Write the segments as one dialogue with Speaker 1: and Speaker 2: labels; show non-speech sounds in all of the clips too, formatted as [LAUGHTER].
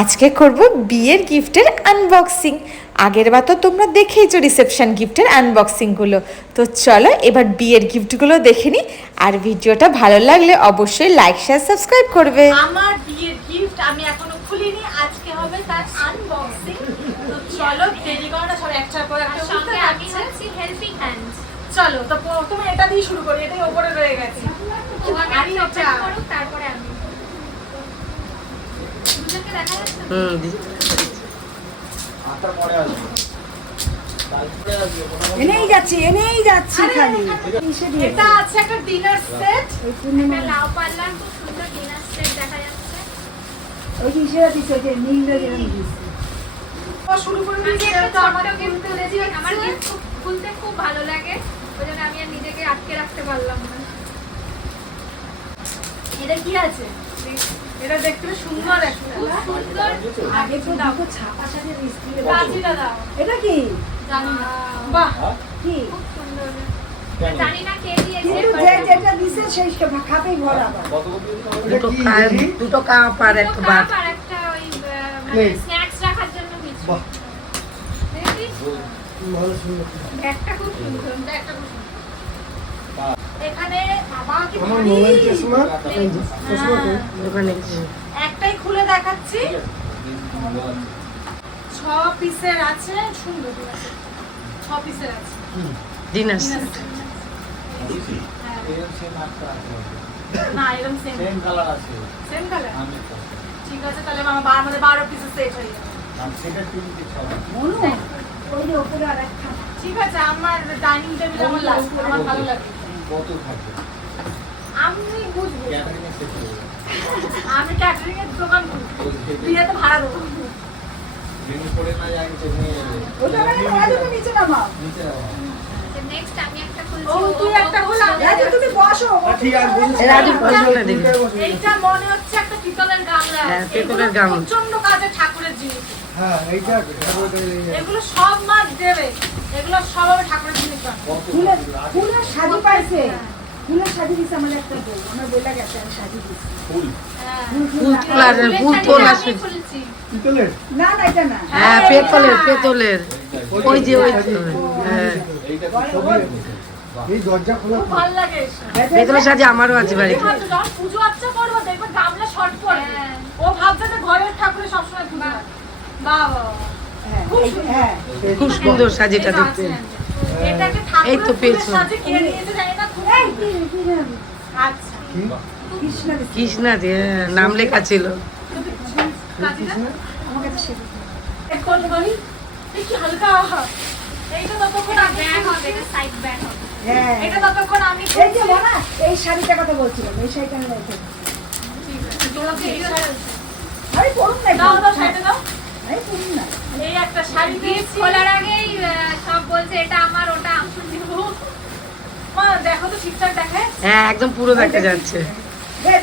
Speaker 1: আজকে করব বিয়ের গিফটের আনবক্সিং আগের বার তো তোমরা দেখেইছো রিসেপশন গিফটের আনবক্সিংগুলো তো চলো এবার বিয়ের গিফটগুলো দেখে নিই আর ভিডিওটা ভালো লাগলে অবশ্যই লাইক শেয়ার সাবস্ক্রাইব করবে।
Speaker 2: আমার বিয়ের গিফট আমি এখনও খুলিনি আজকে হবে তার আনবক্সিং তো চলো দেরি করো না সব একটা পর একটা
Speaker 3: সঙ্গে আমি হচ্ছি হেল্পিং হ্যান্ড
Speaker 2: চলো তো প্রথমে এটা দিয়ে শুরু করি এটাই উপরে রয়ে গেছে
Speaker 3: আমি
Speaker 2: আচ্ছা।
Speaker 3: ওপেন করুক তারপরে আমি দুজনকে দেখা যাচ্ছে
Speaker 4: হুম।
Speaker 5: এনেই যাচ্ছি এনেই যাচ্ছি খালি।
Speaker 2: এটা আছে একটা ডিনার সেট
Speaker 3: একটা লাউ পাল্লার খুব সুন্দর ডিনার সেট দেখা যাচ্ছে।
Speaker 5: ওই হিসেবে দিচ্ছে যে নীল যেরকম দিচ্ছে।
Speaker 2: শুরু করে দিয়েছি
Speaker 3: একটা
Speaker 2: এটা
Speaker 3: ছোট্ট
Speaker 2: আমাদের
Speaker 3: আমার খুব খুলতে খুব ভালো লাগে। ওই জন্য আমি আর নিজেকে আটকে রাখতে পারলাম না।
Speaker 2: এটা কি আছে? এটা দেখতে সুন্দর একটা
Speaker 3: সুন্দর।
Speaker 5: আগে তো দেখো ছাপা সাজের স্কুলে
Speaker 2: কাজিটা দাও
Speaker 5: এটা কি?
Speaker 2: জানি না। বাহ।
Speaker 5: কি?
Speaker 3: খুব সুন্দর। জানি না কে দিয়েছে
Speaker 5: যে যেটা দিছে সেই খাপেই ভরা আবার।
Speaker 6: কত কপি
Speaker 4: দুটো কাপ দুটো কাপ আর একটা বাট।
Speaker 3: আর একটা ওই আহ, মানে
Speaker 6: Plate.
Speaker 3: স্ন্যাক্স রাখার জন্য কিছু
Speaker 6: বাহ।
Speaker 3: দেখেছিস একটা খুব সুন্দর।
Speaker 2: একটা খুব সুন্দর। এখানে
Speaker 6: আমার মোবাইল চশমা? চশমা
Speaker 2: হ্যাঁ। একটাই খুলে দেখাচ্ছি। ছ পিসের আছে সুন্দর ছ পিসের আছে।
Speaker 4: Dinner set.
Speaker 2: হ্যাঁ।
Speaker 6: আছে।
Speaker 2: না এরকম সেম
Speaker 6: সেম কালার আছে।
Speaker 2: সেম কালার ঠিক আছে তাহলে আমাদের বারো পিসের সেট হয়ে যাবে।
Speaker 6: সেটা তিনটে
Speaker 2: ঠিক আছে আমার ডাইনিং টেবিল আমার ভালো লাগে
Speaker 6: কত থাকবে?
Speaker 2: আমি বুঝব।
Speaker 6: ক্যাটারিং এর সেট
Speaker 2: আমি ক্যাটারিং এর দোকান খুলবো। বিয়েতে ভাড়া দেবো।
Speaker 6: ভেঙে পড়ে না যায় নিচে ভেঙে যাবে।
Speaker 5: ওটা মানে তোমার জন্য নিচে নামাও।
Speaker 6: নিচে নাও
Speaker 3: নেক্সট আমি একটা
Speaker 2: ও, তুই একটা খোলা।
Speaker 5: রাজু তুমি বসো
Speaker 6: ঠিক আছে বুঝেছি
Speaker 4: রাজু বসলে
Speaker 2: এইটা মনে হচ্ছে একটা পিতলের গামলা
Speaker 4: হ্যাঁ, পিতলের গামলা।
Speaker 2: প্রচণ্ড কাজে ঠাকুরের জিনিস।
Speaker 6: হ্যাঁ এইটা
Speaker 2: এগুলো সব মাছ দেবে। এগুলো সব হবে ঠাকুরের জিনিস
Speaker 5: ফুলের ফুলের শাড়ি পাইছে। ফুলের শাড়ি দিছে আমার একটা বউ। আমার বইটা গেছে আমি শাড়ি দিছি।
Speaker 6: ফুল?
Speaker 2: হ্যাঁ।
Speaker 5: ফুল ফুল
Speaker 4: ফুল ফুল
Speaker 3: শাড়িটা
Speaker 4: তোলা
Speaker 3: আমি খুলছি।
Speaker 6: পিতলের?
Speaker 5: না না এটা না।
Speaker 4: হ্যাঁ পেতলের পেতলের। ওই যে ওই হ্যাঁ।
Speaker 6: এইটা। এই দরজা খোলা
Speaker 2: ভালো লাগে
Speaker 4: সাজে আমারও আছে বাড়িতে।
Speaker 2: পুজো আচ্ছা করব দেখবে গামলা শর্ট
Speaker 3: হ্যাঁ।
Speaker 2: ও ভাবছে যে ঘরের ঠাকুরের সবসময় পুজো হয়।
Speaker 5: হ্যাঁ
Speaker 2: খুব
Speaker 5: এই- হ্যাঁ
Speaker 4: খুব সুন্দর সাজেটা দেখতে এই তো পেয়েছ।
Speaker 2: আচ্ছা
Speaker 5: কৃষ্ণ
Speaker 4: কৃষ্ণা দিয়ে নাম লেখা ছিল
Speaker 2: এই কি হালকা এইটা ততক্ষণ আমি
Speaker 3: ব্যাগ হবে এটা সাইড ব্যাগ হবে
Speaker 5: হ্যাঁ
Speaker 2: এটা ততক্ষণ আমি
Speaker 5: এই যে এই শাড়িটার কথা বলছিলাম এই শাড়িটা আমি
Speaker 2: তোমাকে এই শাড়ি-
Speaker 5: আমি পরুন না
Speaker 2: দাও দাও শাড়িটা দাও এই একটা শাড়ি দিয়েছি
Speaker 3: খোলার আগেই সব বলছে এটা আমার ওটা আমার। নেব
Speaker 2: মা দেখো তো ঠিকঠাক দেখে
Speaker 4: হ্যাঁ একদম পুরো দেখা যাচ্ছে।
Speaker 5: হয়ে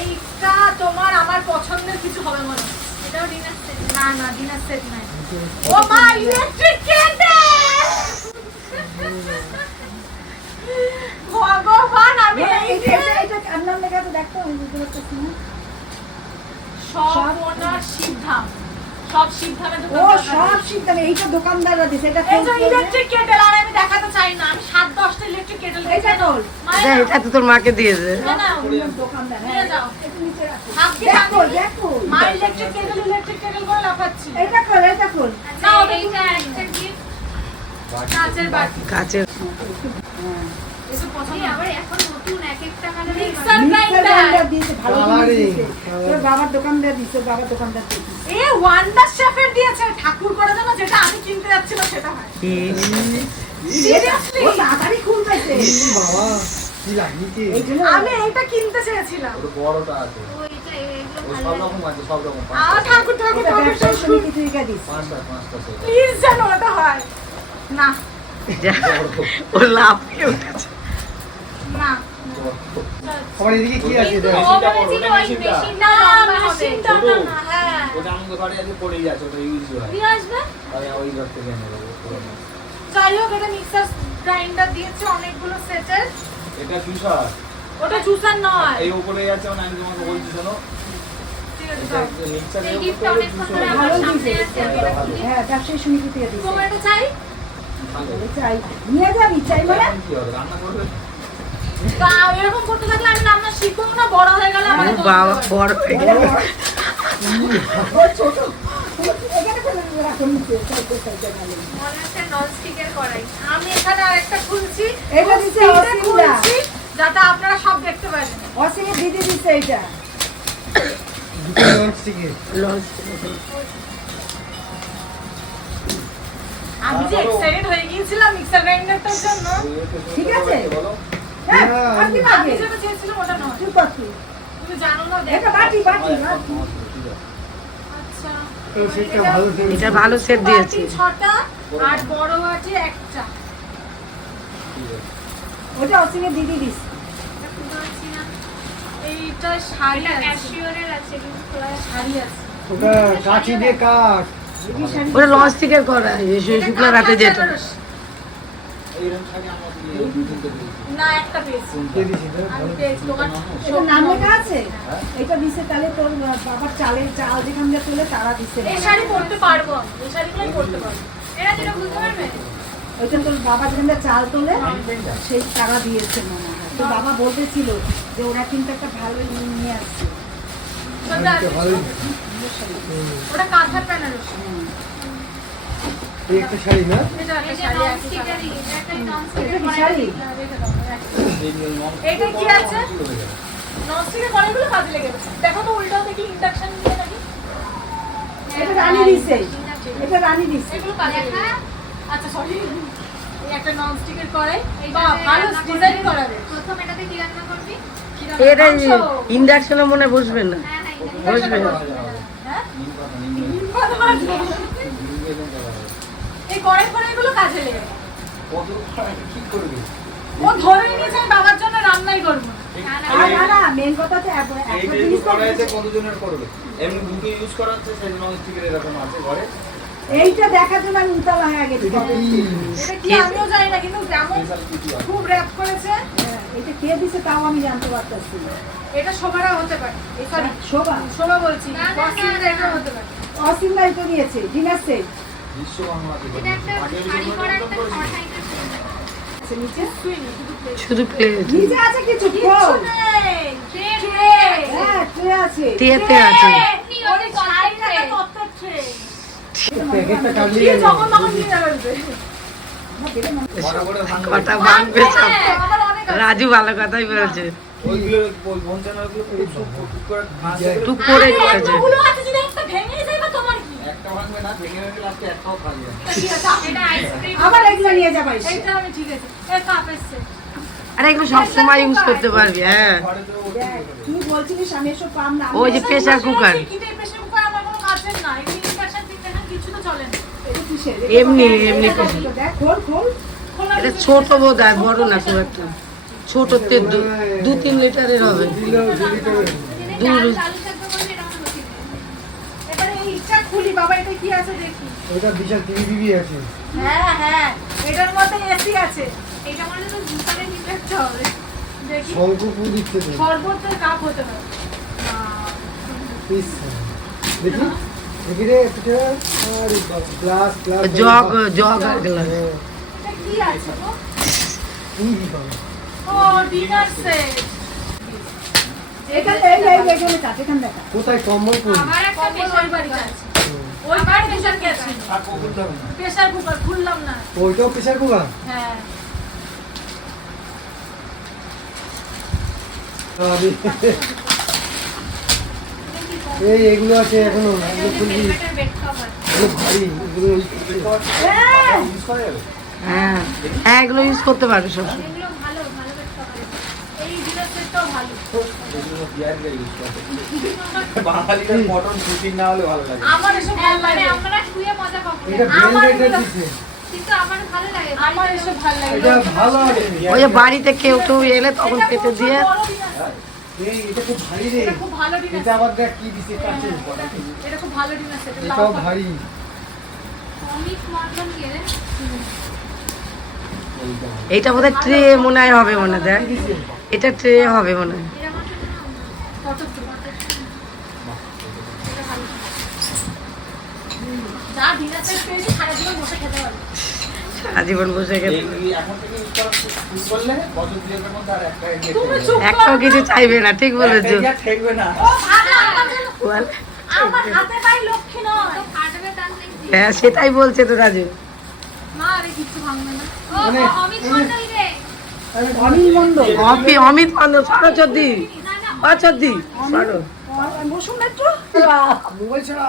Speaker 2: এইটা তোমার আমার পছন্দের কিছু হবে মনে
Speaker 3: এটাও ডিনার সেট
Speaker 2: না না ডিনার সেট নাই। ও মা ইলেকট্রিক কেটে ভগবান আমি
Speaker 5: কার লেখা আছে দেখতো আমি বুঝতে পারতেছি না।
Speaker 2: সব ওনার সিদ্ধাম। সব সিদ্ধামে
Speaker 5: ও সব সিদ্ধান্ত এইটা দোকানদাররা দিছে এটা
Speaker 2: এই যে ইলেকট্রিক কেটেল আর আমি দেখাতে চাই না আমি সাত দশটা ইলেকট্রিক কেটেল
Speaker 5: এটা তোল।
Speaker 4: এটা তো তোর মাকে দিয়েছে।
Speaker 2: না। না
Speaker 5: দোকানদার হ্যাঁ।
Speaker 2: যাও।
Speaker 5: একটু নিচে রাখো।
Speaker 2: হাতকে
Speaker 5: দেখো দেখো।
Speaker 2: মা ইলেকট্রিক কেটেল ইলেকট্রিক কেটেল করে লাফাচ্ছি
Speaker 5: এটা খোল এটা খোল।
Speaker 2: না, ওটা
Speaker 3: এইটা একটা গিফট
Speaker 2: কাঁচের বাটি।
Speaker 4: কাছের
Speaker 2: এসব
Speaker 5: বাবার। দোকানদার দিছে বাবার দোকানদার
Speaker 2: এ ওয়ান্ডার শেফের দিয়েছে ঠাকুর করে দেবো যেটা আমি কিনতে যাচ্ছিলাম সেটা হয়। Seriously?
Speaker 5: তাড়াতাড়ি খুল পাইছে
Speaker 6: বাবা কি লাগিয়েছে
Speaker 2: আমি এইটা কিনতে চেয়েছিলাম।
Speaker 6: বড়টা আছে।
Speaker 2: ঠাকুর ঠাকুর ঠাকুর
Speaker 6: পাঁচটা পাঁচটা
Speaker 2: প্লিজ যেন ওটা হয়। না। [LAUGHS]
Speaker 4: ও উঠেছে।
Speaker 6: আমার এদিকে কি আছে?
Speaker 3: কিন্তু
Speaker 6: দেখ।
Speaker 3: ও বলেছিল ওই মেশিনটা
Speaker 2: না
Speaker 3: লম্বা হবে।
Speaker 2: মেশিনটা না না হ্যাঁ।
Speaker 6: ওটা আমাকে ঘরে আছে পড়েই আছে ওটা ইউজ হয়।
Speaker 2: নিয়ে আসবে?
Speaker 6: আমি ওই ঘর থেকে এনে দেবো
Speaker 2: যাই হোক এটা মিক্সার গ্রাইন্ডার দিয়েছে অনেকগুলো সেটের
Speaker 6: এটা জুসার
Speaker 2: ওটা জুসার নয়।
Speaker 6: এই উপরে আছে মানে আমি তোমাকে বলছি শোনো।
Speaker 5: হ্যাঁ ব্যবসায়ী সমিতি দিয়ে দিয়েছে।
Speaker 2: চাই?
Speaker 5: বলে চাই। নিয়ে যাবি? চাই মানে?
Speaker 6: রান্না করবে?
Speaker 2: এরকম করতে থাকলে আমি রান্না শিখব না বড় হয়ে গেলে আমার
Speaker 4: বাবা বড় হয়ে। গেল।
Speaker 5: ছোট
Speaker 3: মনে
Speaker 2: আমি এখানে আরেকটা। খুলছি যাতে আপনারা সব দেখতে পারেন।
Speaker 5: অসীমের দিদি দিচ্ছে এটা।
Speaker 2: আমি যে এক্সাইটেড হয়ে গিয়েছিলাম মিক্সার গ্রাইন্ডারটার জন্য।
Speaker 5: ঠিক আছে? হ্যাঁ এটা
Speaker 4: ভালো সেট দিয়েছে।
Speaker 2: ছটা আর বড় একটা।
Speaker 5: ওটা দিদি
Speaker 2: এইটা শাড়ি আছে।
Speaker 3: আছে কিন্তু খোলা যাচ্ছে না।
Speaker 2: শাড়ি আছে।
Speaker 6: ওটা কাঁচি দিয়ে কাট
Speaker 4: ওটা লঞ্চ থেকে করা শুক্লা রাতে যেটা।
Speaker 6: এইরকম শাড়ি আমার দিয়ে দু তিনটে দিয়েছি
Speaker 2: না একটা পেয়েছি। আমি পেয়েছি তোমার
Speaker 5: এটা নাম। লেখা আছে এটা দিছে তাহলে তোর বাবার চালের চাল যেখান দিয়ে তোলে তারা দিছে।
Speaker 2: এই শাড়ি পরতে পারব এই শাড়িগুলোই পরতে পারব।
Speaker 3: এটা যেটা বুঝতে পারবে?
Speaker 5: ওইটা তোর বাবা যেখান দিয়ে চাল তোলে সেই তারা দিয়েছে মনে হয়। তো বাবা বলতেছিল যে ওরা কিন্তু একটা ভালো নিয়ে আসছে।
Speaker 2: ওটা কাঁথার বেনারসি
Speaker 3: এই একটা
Speaker 5: শাড়ি
Speaker 2: এটা কি আছে? ননস্টিকের কড়াইগুলো কাজে লেগে গেছে। দেখো তো উল্টাও দেখি ইন্ডাকশন দিয়ে নাকি?
Speaker 5: এটা রানী দিছে। এটা রানী দিছে।
Speaker 2: এগুলো কাজে লেগে
Speaker 3: দেখা
Speaker 2: গেছে। আচ্ছা সরি একটা ননস্টিকের কড়াই
Speaker 3: এইটা
Speaker 2: ভালো ডিজাইন করা
Speaker 3: প্রথম এটাতে কি রান্না করবি?
Speaker 4: এটা ইন্ডাকশনে মনে হয় বসবে না।
Speaker 3: হ্যাঁ হ্যাঁ?
Speaker 6: বেগুন করা
Speaker 2: এই কড়াই কড়াইগুলো কাজে লেগে
Speaker 6: কি করবে
Speaker 2: ও ধরে নিয়েছে আমি বাবার জন্য রান্নাই করব।
Speaker 6: এই করা
Speaker 5: এইটা দেখার জন্য আমি উতলা হয়ে গেছি।
Speaker 2: আমিও জানি না কিন্তু খুব র্যাপ করেছে।
Speaker 5: হ্যাঁ, এটা কে দিছে তাও আমি জানতে পারতেছি
Speaker 2: এটা শোভারা হতে পারে। সরি
Speaker 5: শোভা?
Speaker 2: শোভা বলছি।
Speaker 5: অসীম ভাই তো দিয়েছে ডিনার সেট।
Speaker 2: শুধু plate।
Speaker 4: প্লেট
Speaker 5: নিচে আছে কিছু
Speaker 4: ভাঙবে। সব। রাজু ভালো কথাই বলেছে।
Speaker 6: ওইগুলো ওই বঞ্চনাগুলো খুব সুপ টুক করে
Speaker 4: করেছে
Speaker 2: এতগুলো আছে যদি একটা ভেঙেই যায় বা তোমার কি?
Speaker 6: একটা ভাঙবে না ভেঙে ভেঙে লাস্টে একটাও খাবে না
Speaker 2: ঠিক আছে, আপনি
Speaker 3: এটা আইসক্রিম
Speaker 5: আবার এগুলো নিয়ে যাবা এসে।
Speaker 2: এইটা আমি ঠিক আছে। কাপ এসছে।
Speaker 4: আরে এগুলো সব সময় ইউজ করতে পারবি হ্যাঁ।
Speaker 6: ঘরে তো
Speaker 5: দেখ, তুই বলছিলিস আমি এসব পাম না।
Speaker 4: ওই যে প্রেসার কুকার
Speaker 2: কিটের প্রেসার কুকার আমার কোনো কাজের না এমনি
Speaker 5: এটা
Speaker 4: ছোট বোধ হয় বড় না খুব একটা। ছোট দু- দু তিন লিটারের হবে। দু-
Speaker 3: ডাল আলু সেদ্ধ করবি এটা আমার নসিব
Speaker 2: এবারে খুলি বাবা এটা কি আছে দেখি।
Speaker 7: ওটা বিশাল টিভি টিভি আছে।
Speaker 2: হ্যাঁ হ্যাঁ এটার মধ্যে এসি আছে।
Speaker 3: এটা মানে তো জুসারে নিতে হবে
Speaker 2: দেখি।
Speaker 7: শঙ্করপুর দিচ্ছে তো।
Speaker 2: শরবতের কাপ হতে পারে।
Speaker 7: দেখি। দেখি রে পিঠে আরে গ্লাস গ্লাস
Speaker 4: জগ জগ আর গ্লাস
Speaker 2: এটা কি আছে গো? ও ডিনার সেট
Speaker 5: এখানে এই এই এখানে কাট এখানে দেখা
Speaker 7: কোথায় কম্বল
Speaker 3: আমার একটা
Speaker 2: আছে। ওই বাড়ি কুকার খুললাম না।
Speaker 7: ওইটাও কুকার?
Speaker 2: হ্যাঁ।
Speaker 7: এই এগুলো আছে এখনও এগুলো খুলবি। ভারী এগুলো
Speaker 6: যাবে?
Speaker 4: হ্যাঁ হ্যাঁ এগুলো ইউজ করতে পারবে সবসময়
Speaker 3: এগুলো ভালো ভালো বেড কভার
Speaker 2: এই ডিনার সেটটাও ভালো
Speaker 6: না হলে ভালো লাগে।
Speaker 2: আমার এসব ভালো
Speaker 3: মানে
Speaker 2: লাগে।
Speaker 3: আমরা শুয়ে মজা পাবো।
Speaker 7: এটা
Speaker 2: আমার
Speaker 7: ভেলভেটের
Speaker 2: এগুলো-
Speaker 7: দিচ্ছে
Speaker 3: কিন্তু আমার ভালো লাগে।
Speaker 2: আমার এসব ভালো লাগে।
Speaker 7: এটা ভালো
Speaker 4: ওই যে বাড়িতে কেউ কেউ এলে তখন পেতে দিয়ে।
Speaker 7: এই এটা খুব ভারী রে।
Speaker 2: এটা খুব ভালো ডিনার
Speaker 7: এটা আবার দেখ কি দিছে কাছে
Speaker 2: এটা খুব ভালো ডিনার সেট
Speaker 7: এটাও ভারী।
Speaker 3: অমিত মন্ডল গেলে
Speaker 4: এইটা বোধহয় ট্রে মনে হয় হবে মনে হয় দেখ। এটা ট্রে হবে মনে হয়
Speaker 2: যা ডিনার সেট পেয়েছি সারা জীবন বসে খেতে পারব
Speaker 4: আজীবন বসে গেছে
Speaker 6: এই- এখন থেকে use করা শুরু করলে বছর দুয়েকের মধ্যে আর একটা idea
Speaker 2: তুমি
Speaker 6: থাকবে
Speaker 2: চুপ
Speaker 6: না।
Speaker 4: একটাও কিছু চাইবে না ঠিক
Speaker 6: একটা
Speaker 4: বলেছ। হ্যাঁ সেটাই বলছে তো রাজু।
Speaker 2: মা আরে কিচ্ছু ভাঙবে না।
Speaker 3: ও অমিত মন্ডল
Speaker 4: অমিত বন্ধ সরো চদ্দি ও চদ্দি সরো
Speaker 5: বসুন একটু।
Speaker 7: মোবাইল ছাড়া।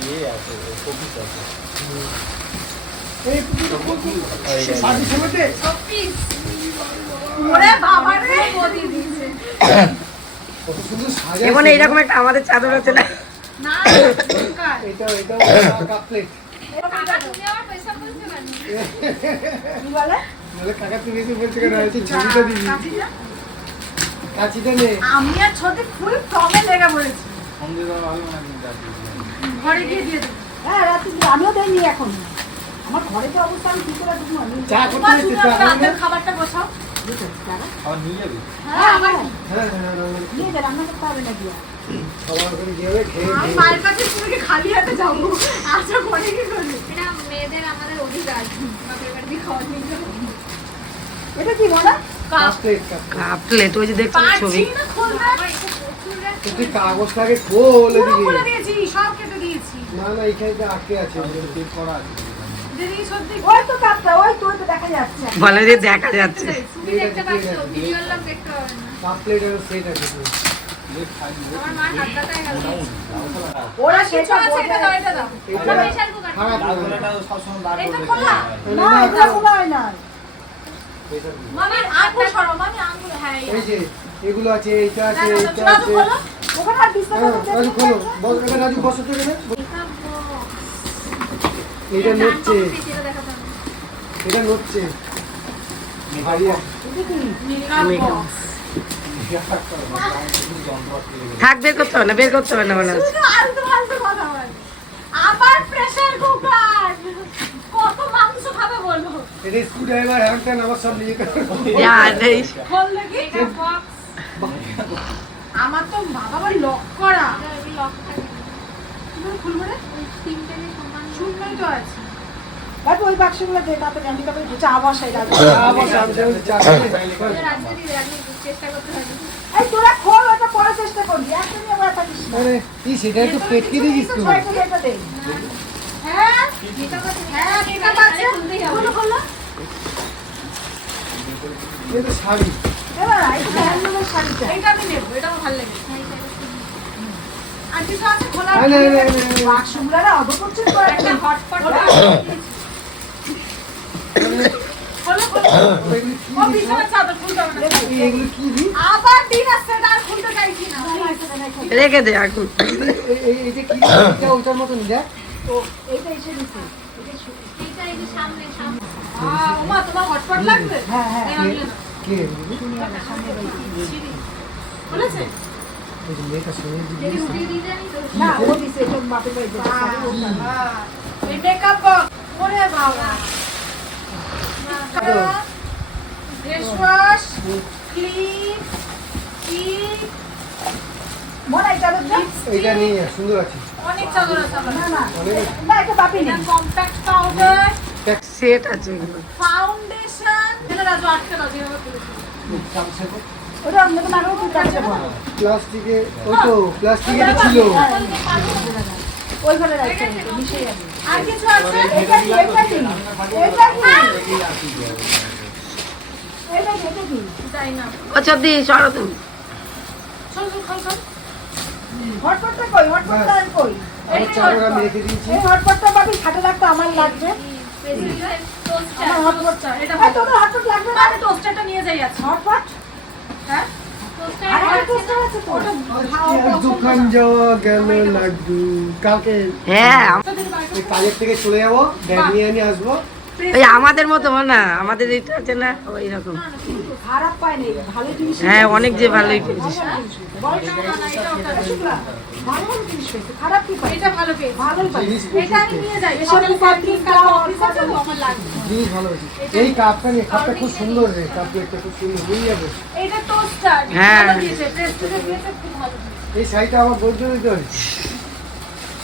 Speaker 6: ইয়ে
Speaker 4: এমন এইরকম একটা আমাদের চাদর আছে না
Speaker 3: কাকা তুমি
Speaker 7: বলছে কেন ছবিটা দিবি
Speaker 2: আমি আর ছোটি ফুল কমে লেগে পড়েছি। ঘরে গিয়ে দিয়ে দেবো।
Speaker 5: হ্যাঁ রাত্রি আমিও দেয়নি এখন। আমার ঘরে যে অবস্থা আমি কি করে ঢুকবো আমি
Speaker 7: চা করতে চা
Speaker 2: খাবারটা
Speaker 3: এটা
Speaker 5: কি বলো?
Speaker 7: Cup plate cup
Speaker 4: cup plate ওই যে দেখছ ছবি?
Speaker 7: তুই কাগজটাকে খোল
Speaker 2: দিয়েছি সব কেটে দিয়েছি।
Speaker 7: না না এইখানে তো আটকে আছে
Speaker 6: করা আছে।
Speaker 2: যদি সত্যি।
Speaker 5: ওই তো কাপটা ওই তো ওই তো দেখা যাচ্ছে।
Speaker 4: বলে যে দেখা যাচ্ছে।
Speaker 5: ওরা
Speaker 2: মানে আঙ্গুল সরো মানে আঙ্গুল হ্যাঁ এই
Speaker 7: যে এগুলো আছে এইটা আছে এইটা আছে।
Speaker 5: ওখানে আর বিছানা
Speaker 7: রাজু খোলো। বস এবার রাজু বসো তো এখানে। এটা নড়ছে। এটা নড়ছে।
Speaker 4: থাক বের করতে হবে না বের করতে হবে না মনে হচ্ছে।
Speaker 2: আবার প্রেসার কুকার কত মাংস খাবে বলো?
Speaker 7: এটা স্ক্রু ড্রাইভার হ্যান্ড ট্যান আমার সব নিয়ে
Speaker 4: যা নেই
Speaker 2: খোল দেখি। আমার তো বাবা আবার লক করা।
Speaker 3: লক থাকে
Speaker 2: খুলবো রে?
Speaker 3: ওই তিনটে সমান
Speaker 2: শূন্যই তো আছে
Speaker 5: বাবু ওই বাক্সগুলো দে তাতে চা বসাই
Speaker 7: আমি চা
Speaker 3: চেষ্টা করতে হবে
Speaker 5: এই তোরা খোল ওটা করার চেষ্টা করবি। নিয়ে আবার থাকিস
Speaker 7: আরে এই সেটা একটু পেটকে দিয়েছিস
Speaker 5: একটু
Speaker 7: তুই
Speaker 2: হ্যাঁ?
Speaker 4: রেখে দে এখন।
Speaker 7: এই- এইটা কি ওটার মতন দেখ।
Speaker 5: তো এইটা এসে দিছে।
Speaker 3: এইটা এই যে সামনে সামনে।
Speaker 2: ওমা তোমার হটপট লাগবে?
Speaker 5: হ্যাঁ হ্যাঁ
Speaker 2: এই আনলে বলেছে?
Speaker 7: এই যে মেয়েটা শুনে দিবি
Speaker 3: যদি উঠিয়ে দিয়ে জানি তো
Speaker 5: না ও দিছে এটা বাপের বাড়ি যেটা শাড়ি ওটা না।
Speaker 2: এই মেকআপ বক্স ওরে বাবা। ফেস ওয়াশ ক্লিপ ক্লিপ
Speaker 5: মনে হয়
Speaker 7: এইটা নিয়ে সুন্দর আছে।
Speaker 2: অনেক চাদর আছে
Speaker 5: না না না এটা বাপি
Speaker 2: এটা কম্প্যাক্ট পাউডার
Speaker 4: সেট আছে এগুলো।
Speaker 2: ফাউন্ডেশন এটা রাজু আটকে দাও যেভাবে
Speaker 5: ওটা আমাকে মারো তুই
Speaker 7: প্লাস্টিকে ওই তো প্লাস্টিকে ছিল।
Speaker 5: ওই ঘরে রাখছে মিশে যাবে
Speaker 2: আর কিছু আছে?
Speaker 5: এটা কি এটা কি? এটা কি? এটা কি এটা কি?
Speaker 2: যাই না।
Speaker 4: ও চদ্দি সরো তুমি
Speaker 2: চল চল চল।
Speaker 5: হটপটটা কই? হটপটটা কই?
Speaker 7: আমার চাদর আমি দিয়েছি।
Speaker 5: এই হটপটটা বাপি খাটে রাখতে আমার লাগবে।
Speaker 2: আমার hotpot এটা
Speaker 5: ভাই,
Speaker 2: ভালো।
Speaker 5: তোদের লাগবে না?
Speaker 2: আমি toaster-টা নিয়ে যাই আজকে।
Speaker 5: হটপট?
Speaker 2: হ্যাঁ?
Speaker 5: আর একটা toaster আছে তো?
Speaker 7: দোকান যাওয়া গেল লাড্ডু কালকে
Speaker 4: হ্যাঁ।
Speaker 7: কাজের থেকে চলে যাব ব্যাগ নিয়ে নিয়ে আসব।
Speaker 4: ওই আমাদের মতো না আমাদের এটা আছে না ওই রকম
Speaker 5: খারাপ পায়নি ভালো জিনিস
Speaker 4: হ্যাঁ অনেক যে।
Speaker 5: ভালো জিনিস
Speaker 7: এই
Speaker 4: হ্যাঁ।
Speaker 7: এই শাড়িটা আমার তো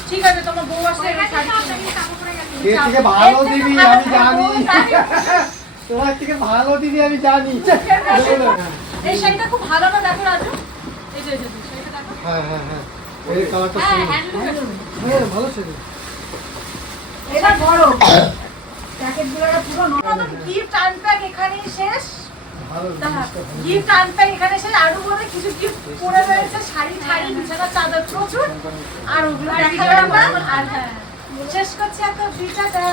Speaker 2: ঠিক আছে তোমার বউ আসলে।
Speaker 7: এর থেকে ভালো দিবি আমি জানি। তোমার থেকে ভালো দিবি আমি জানি।
Speaker 2: এই শাড়িটা খুব ভালো না দেখো রাজু। এই যে শাড়িটা দেখো।
Speaker 7: হ্যাঁ হ্যাঁ হ্যাঁ। এই কালারটা
Speaker 2: হ্যাঁ
Speaker 7: সুন্দর। হ্যাঁ ভালো শাড়ি।
Speaker 5: এটা বড় প্যাকেটগুলো পুরো নরম।
Speaker 2: গিফট আনপ্যাক এখানেই শেষ। গিফট এখানে শেষ আরও বলে কিছু গিফট পরে রয়েছে শাড়ি শাড়ি বিছানা চাদর প্রচুর। আর ওগুলো আর হ্যাঁ শেষ করছি একটা ভিডিওটা